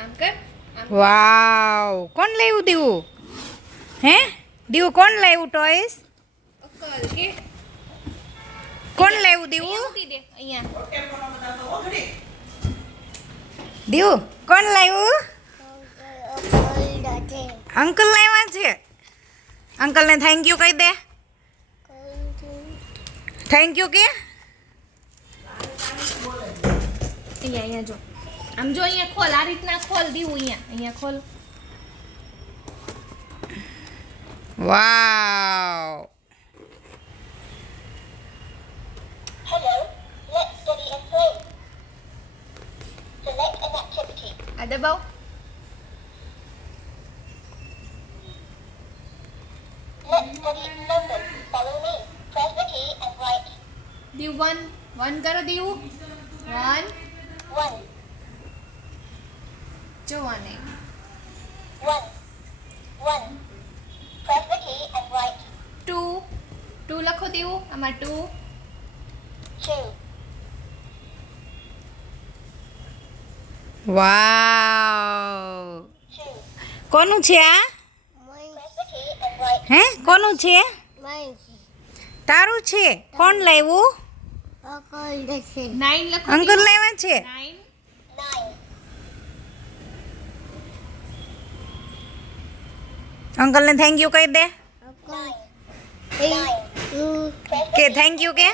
આમ કર. વાવ, કોણ લાવ્યું દીવું? હે દીવું કોણ લાવ્યું ટોયસ? અક્કલ કે કોણ લાવ્યું દીવું? મૂકી દે અહીંયા. દીવું કોણ લાવ્યું? અંકલ લાવ્યા છે. અંકલને થેન્ક યુ કહી દે. થેન્ક યુ કે અહીંયા જો આમ જો અહીંયા ખોલ આ રીતના ખોલ દીવું અહીંયા ખોલ. વાવ. Hello, let's study and play. Select an activity. આ દબાવ. Let's study numbers. Follow me. Press the key and write Diu 1 કરો દીવું 1 1, જો 1 1, 1. Press the key and write 2 લખો દીવું આમાં 2 2, વાવ. 2. કોનું છે આ? Press the key and write હે કોનું છે? તારું છે. કોણ લાવ્યું? 9 લખો અંકલ લાવ્યા છે. 9 9, અંકલને થેન્ક યુ કહી દે. 9, 9. કે થેન્ક યુ કે